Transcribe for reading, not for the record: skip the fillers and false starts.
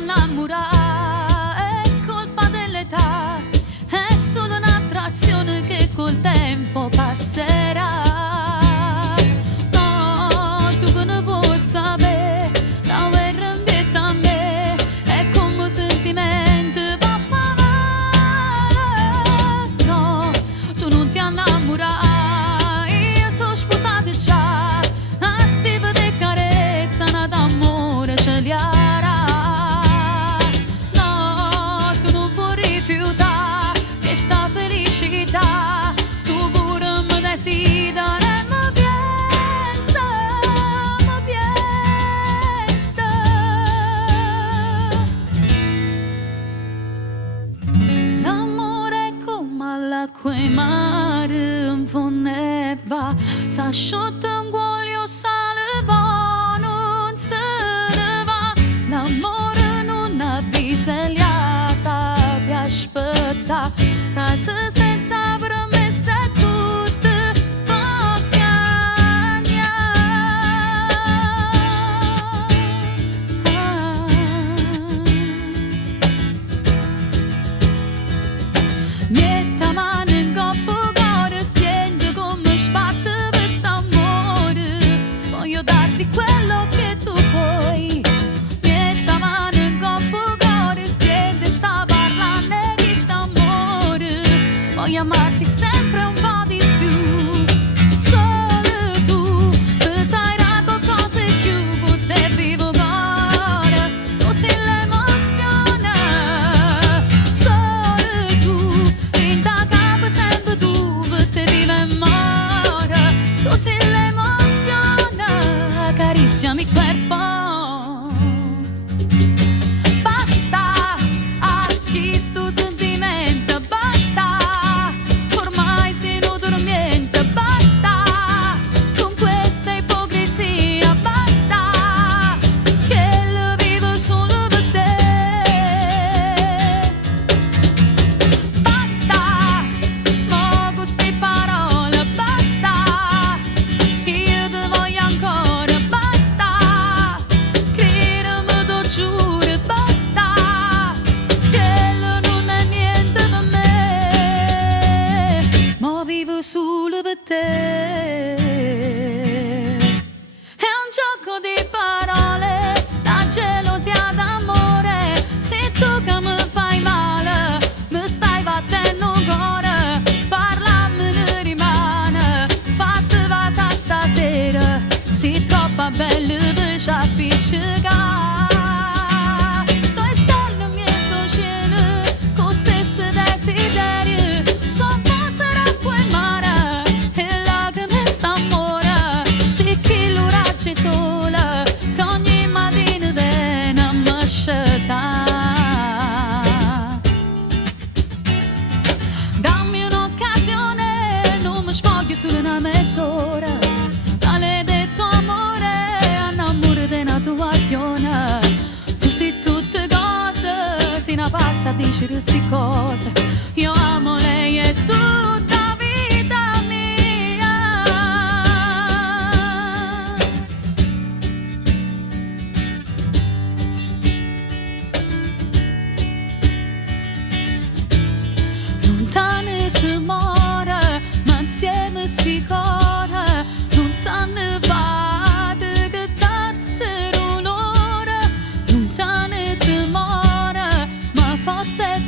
innamorare è colpa dell'età, è solo un'attrazione che col tempo passerà. No, tu che ne vuoi sapere, la guerra ambienta a me, è come un sentimento può fare male. No, tu non ti innamorare, io sono sposata già, a stiva di carezza, una d'amore ce li avrà. No, tu non puoi rifiutare questa felicità, tu pure mi desideri e mi pensa, mi pensa. L'amore è come l'acqua in mare, un po' ne va, s'asciutta un guaglio sale va, non se ne va. L'amore non avvisa gli asa, ti aspetta, frase senza promesse tutte Mietta mano in coppa cuore, senti come sbatte quest'amore, voglio darti quello che tu puoi. Mietta mano in coppa cuore, senti sta parlando di quest'amore, voglio amarti sempre un po' di più. Solo tu mi sai qualcosa di più, con te vivo cuore, tu sei l'emozione. Solo tu, in ta capo sempre tu, per te vivo e muore, tu sei l'emozione, acariziami il corpo. Basta, a chi sto sentimento, basta, ormai sei non dormiente, basta, con questa ipocrisia, basta, che lo vivo solo per te. Basta, mo queste parole, basta, io ti voglio ancora, basta, credimi, lo giuro, basta, quello non è niente per me, mo vivo solo per te. È un gioco di parole, la gelosia d'amore, se tu che mi fai male, mi stai battendo un cuore, parlami ne rimane, fatti va stasera, sei troppo bella per ci appiccicare. Noi stelle in mezzo al cielo, con stessi desideri, sono forse acqua e mare, e lacrime st'amore, se chi lo raggi sola, che ogni mattina viene a mi scegliere. Dammi un'occasione, non mi spoglio solo una mezz'ora, maledetto amore, innamore di una tua piona. Tu sei tutte cose, sei una pazza a dire queste cose, io amo lei e tutta vita mia. Lontane si muore, ma insieme sti cuore, non sanno fare che darsene un'ora. Lontane si muore, ma forse è